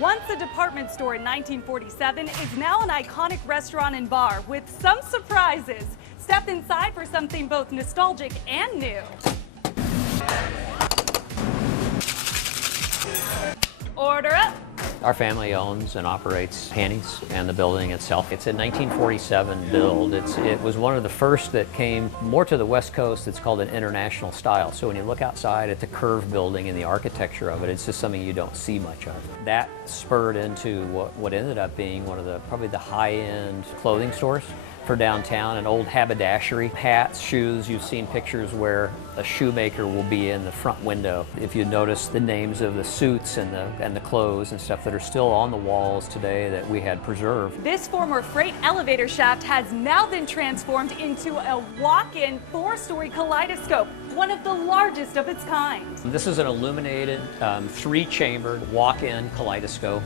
Once a department store in 1947, is now an iconic restaurant and bar with some surprises. Step inside for something both nostalgic and new. Order up. Our family owns and operates Hanny's and the building itself. It's a 1947 build. It was one of the first that came more to the West Coast. It's called an international style. So when you look outside at the curved building and the architecture of it, it's just something you don't see much of. That spurred into what ended up being one of probably the high-end clothing stores for downtown, an old haberdashery, hats, shoes. You've seen pictures where a shoemaker will be in the front window. If you notice the names of the suits and the clothes and stuff that are still on the walls today that we had preserved. This former freight elevator shaft has now been transformed into a walk-in 4-story kaleidoscope, one of the largest of its kind. This is an illuminated 3-chambered walk-in kaleidoscope.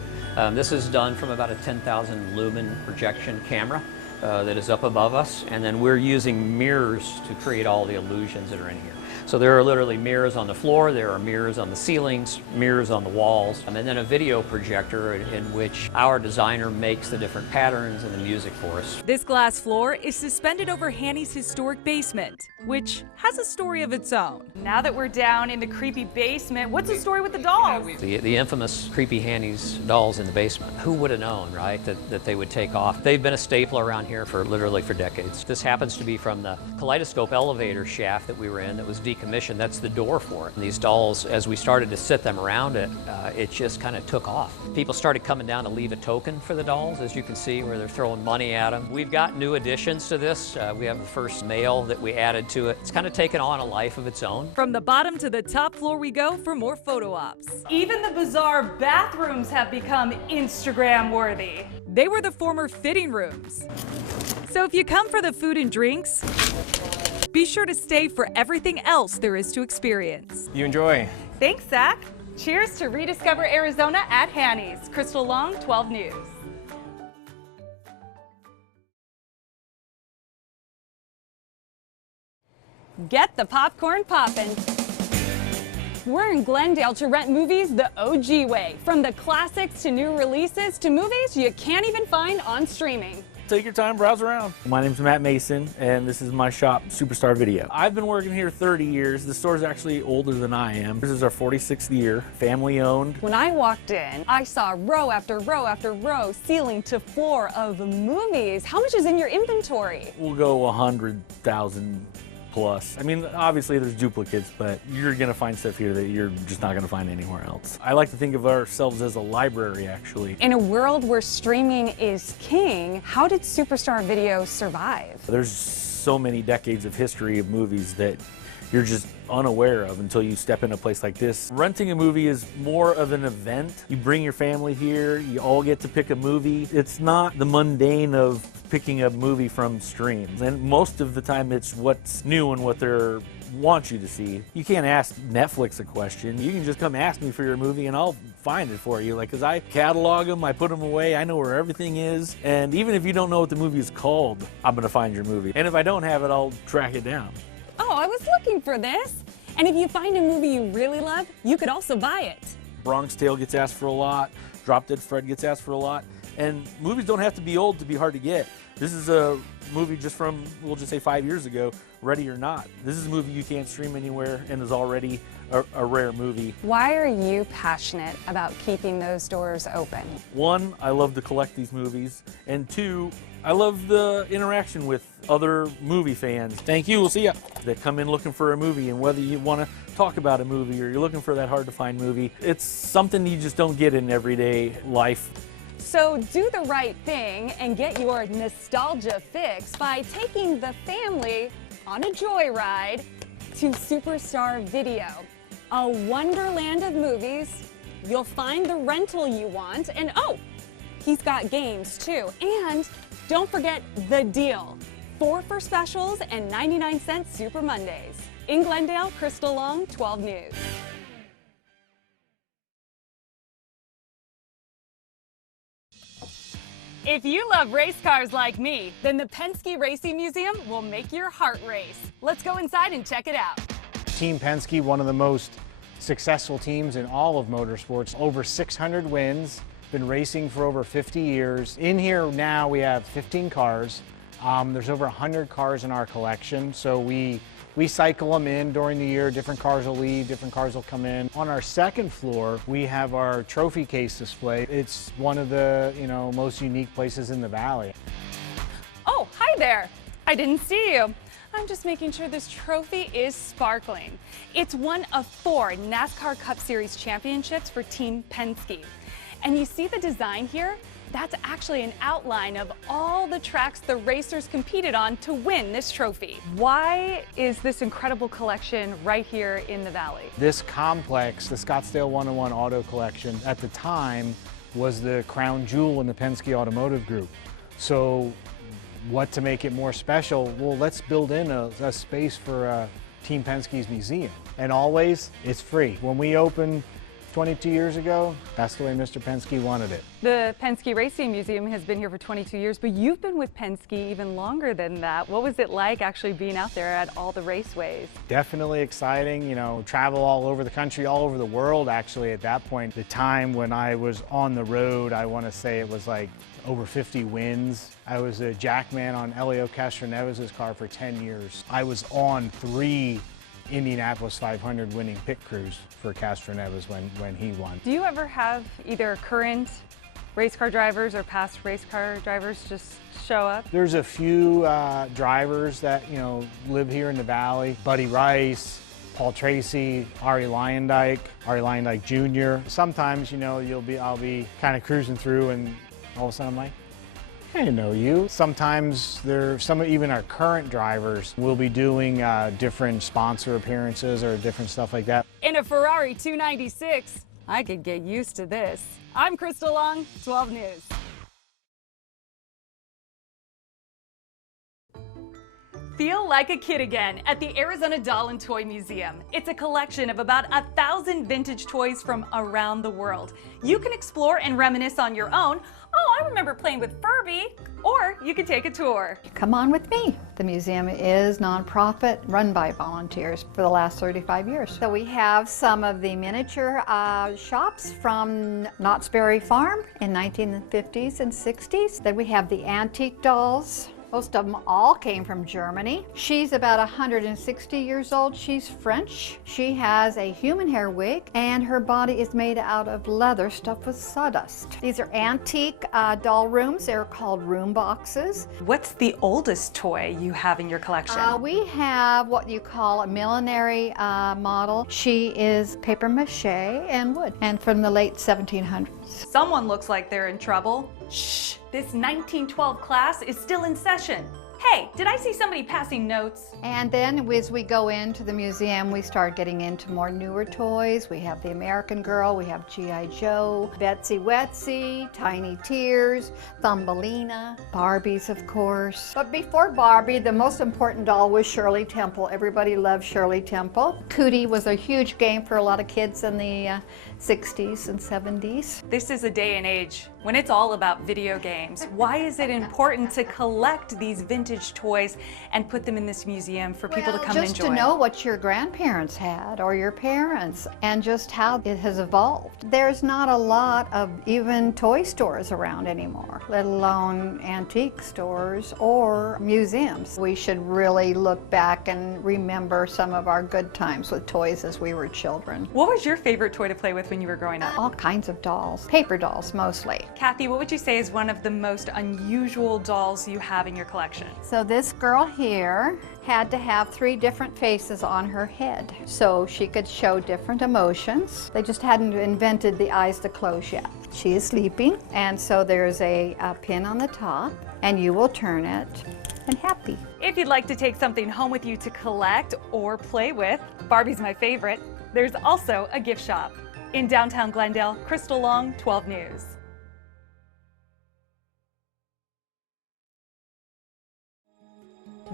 This is done from about a 10,000 lumen projection camera. That is up above us, and then we're using mirrors to create all the illusions that are in here. So there are literally mirrors on the floor, there are mirrors on the ceilings, mirrors on the walls, and then a video projector in which our designer makes the different patterns and the music for us. This glass floor is suspended over Hanny's historic basement, which has a story of its own. Now that we're down in the creepy basement, what's the story with the dolls? The infamous creepy Hanny's dolls in the basement. Who would have known, right, that they would take off? They've been a staple around here for literally for decades. This happens to be from the kaleidoscope elevator shaft that we were in that was decommissioned. That's the door for it. And these dolls, as we started to set them around it, it just kind of took off. People started coming down to leave a token for the dolls, as you can see, where they're throwing money at them. We've got new additions to this. We have the first male that we added to it. It's kind of taken on a life of its own. From the bottom to the top floor we go for more photo ops. Even the bizarre bathrooms have become Instagram worthy. They were the former fitting rooms. So if you come for the food and drinks, be sure to stay for everything else there is to experience. You enjoy. Thanks, Zach. Cheers to Rediscover Arizona at Hanny's. Crystal Long, 12 News. Get the popcorn poppin'. We're in Glendale to rent movies the OG way. From the classics to new releases to movies you can't even find on streaming. Take your time, browse around. My name's Matt Mason, and this is my shop, Superstar Video. I've been working here 30 years. The store's actually older than I am. This is our 46th year, family owned. When I walked in, I saw row after row after row, ceiling to floor of movies. How much is in your inventory? We'll go 100,000 plus. I mean, obviously there's duplicates, but you're gonna find stuff here that you're just not gonna find anywhere else. I like to think of ourselves as a library, actually. In a world where streaming is king, how did Superstar Video survive? There's so many decades of history of movies that you're just unaware of until you step in a place like this. Renting a movie is more of an event. You bring your family here, you all get to pick a movie. It's not the mundane of picking a movie from streams. And most of the time it's what's new and what they want you to see. You can't ask Netflix a question. You can just come ask me for your movie and I'll find it for you. Like, 'cause I catalog them, I put them away, I know where everything is. And even if you don't know what the movie is called, I'm gonna find your movie. And if I don't have it, I'll track it down. Oh, I was looking for this. And if you find a movie you really love, you could also buy it. Bronx Tale gets asked for a lot. Drop Dead Fred gets asked for a lot. And movies don't have to be old to be hard to get. This is a movie just from, we'll just say 5 years ago, Ready or Not. This is a movie you can't stream anywhere and is already a rare movie. Why are you passionate about keeping those doors open? One, I love to collect these movies. And two, I love the interaction with other movie fans. Thank you, we'll see ya. That come in looking for a movie, and whether you want to talk about a movie or you're looking for that hard to find movie, it's something you just don't get in everyday life. So do the right thing and get your nostalgia fix by taking the family on a joyride to Superstar Video, a wonderland of movies. You'll find the rental you want, and oh, he's got games too. And don't forget the deal, 4 for specials and 99-cent Super Mondays. In Glendale, Crystal Long, 12 News. If you love race cars like me, then the Penske Racing Museum will make your heart race. Let's go inside and check it out. Team Penske, one of the most successful teams in all of motorsports, over 600 wins, been racing for over 50 years. In here now we have 15 cars. There's over 100 cars in our collection, so we cycle them in during the year. Different cars will leave, different cars will come in. On our second floor, we have our trophy case display. It's one of the most unique places in the valley. Oh, hi there. I didn't see you. I'm just making sure this trophy is sparkling. It's one of 4 NASCAR Cup Series championships for Team Penske. And you see the design here? That's actually an outline of all the tracks the racers competed on to win this trophy. Why is this incredible collection right here in the valley? This complex, the Scottsdale 101 Auto Collection, at the time was the crown jewel in the Penske Automotive Group. So what to make it more special? Well, let's build in a space for Team Penske's museum. And always, it's free. When we opened 22 years ago, that's the way Mr. Penske wanted it. The Penske Racing Museum has been here for 22 years, but you've been with Penske even longer than that. What was it like actually being out there at all the raceways? Definitely exciting, travel all over the country, all over the world actually at that point. The time when I was on the road, I want to say it was like over 50 wins. I was a jackman on Elio Castroneves' car for 10 years. I was on 3 Indianapolis 500 winning pit crews for Castroneves when he won. Do you ever have either current race car drivers or past race car drivers just show up? There's a few drivers that live here in the valley. Buddy Rice, Paul Tracy, Ari Lyondike Jr. Sometimes I'll be kind of cruising through and all of a sudden I'm like, I know you. Sometimes even our current drivers will be doing different sponsor appearances or different stuff like that. In a Ferrari 296, I could get used to this. I'm Crystal Long, 12 News. Feel like a kid again at the Arizona Doll and Toy Museum. It's a collection of about 1,000 vintage toys from around the world. You can explore and reminisce on your own. Oh, I remember playing with Furby. Or you could take a tour. Come on with me. The museum is nonprofit, run by volunteers for the last 35 years. So we have some of the miniature shops from Knott's Berry Farm in 1950s and 60s. Then we have the antique dolls. Most of them all came from Germany. She's about 160 years old. She's French. She has a human hair wig and her body is made out of leather stuffed with sawdust. These are antique doll rooms. They're called room boxes. What's the oldest toy you have in your collection? We have what you call a millenary model. She is paper mache and wood, and from the late 1700s. Someone looks like they're in trouble. Shh! This 1912 class is still in session. Hey, did I see somebody passing notes? And then as we go into the museum, we start getting into more newer toys. We have the American Girl, we have G.I. Joe, Betsy Wetsy, Tiny Tears, Thumbelina, Barbies, of course. But before Barbie, the most important doll was Shirley Temple. Everybody loved Shirley Temple. Cootie was a huge game for a lot of kids in the 60s and 70s. This is a day and age when it's all about video games. Why is it important to collect these vintage toys and put them in this museum for people to come and enjoy? Just to know what your grandparents had or your parents and just how it has evolved. There's not a lot of even toy stores around anymore, let alone antique stores or museums. We should really look back and remember some of our good times with toys as we were children. What was your favorite toy to play with when you were growing up? All kinds of dolls, paper dolls mostly. Kathy, what would you say is one of the most unusual dolls you have in your collection? So this girl here had to have 3 different faces on her head so she could show different emotions. They just hadn't invented the eyes to close yet. She is sleeping, and so there's a pin on the top, and you will turn it and happy. If you'd like to take something home with you to collect or play with, Barbie's my favorite, there's also a gift shop. In downtown Glendale, Crystal Long, 12 News.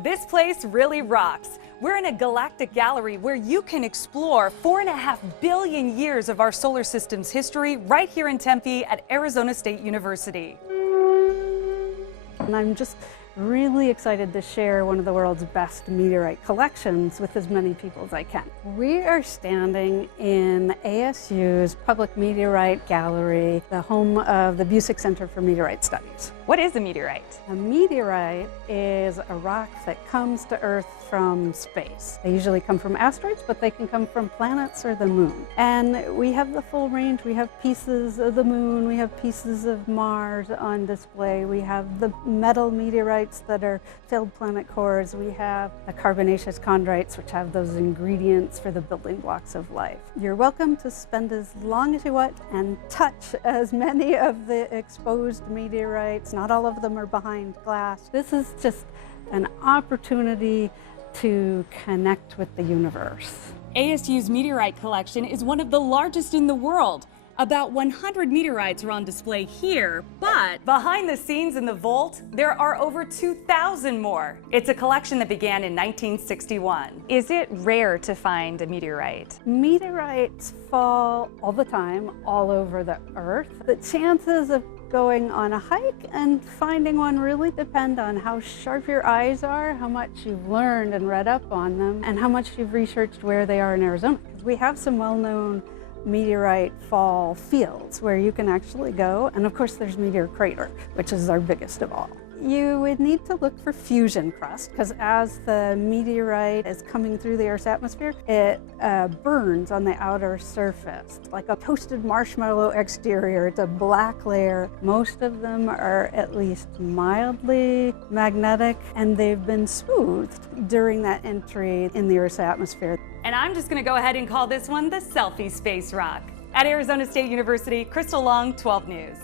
This place really rocks. We're in a galactic gallery where you can explore 4.5 billion years of our solar system's history right here in Tempe at Arizona State University. And I'm just Really excited to share one of the world's best meteorite collections with as many people as I can. We are standing in ASU's Public Meteorite Gallery, the home of the Busick Center for Meteorite Studies. What is a meteorite? A meteorite is a rock that comes to Earth from space. They usually come from asteroids, but they can come from planets or the moon. And we have the full range. We have pieces of the moon, we have pieces of Mars on display, we have the metal meteorites that are filled planet cores, we have the carbonaceous chondrites, which have those ingredients for the building blocks of life. You're welcome to spend as long as you want and touch as many of the exposed meteorites. Not all of them are behind glass. This is just an opportunity to connect with the universe. ASU's meteorite collection is one of the largest in the world. About 100 meteorites are on display here, but behind the scenes in the vault, there are over 2,000 more. It's a collection that began in 1961. Is it rare to find a meteorite? Meteorites fall all the time, all over the Earth. The chances of going on a hike and finding one really depend on how sharp your eyes are, how much you've learned and read up on them, and how much you've researched where they are in Arizona. We have some well-known meteorite fall fields where you can actually go, and of course there's Meteor Crater, which is our biggest of all. You would need to look for fusion crust, because as the meteorite is coming through the Earth's atmosphere, it burns on the outer surface, like a toasted marshmallow exterior. It's a black layer. Most of them are at least mildly magnetic, and they've been smoothed during that entry in the Earth's atmosphere. And I'm just gonna go ahead and call this one the selfie space rock. At Arizona State University, Crystal Long, 12 News.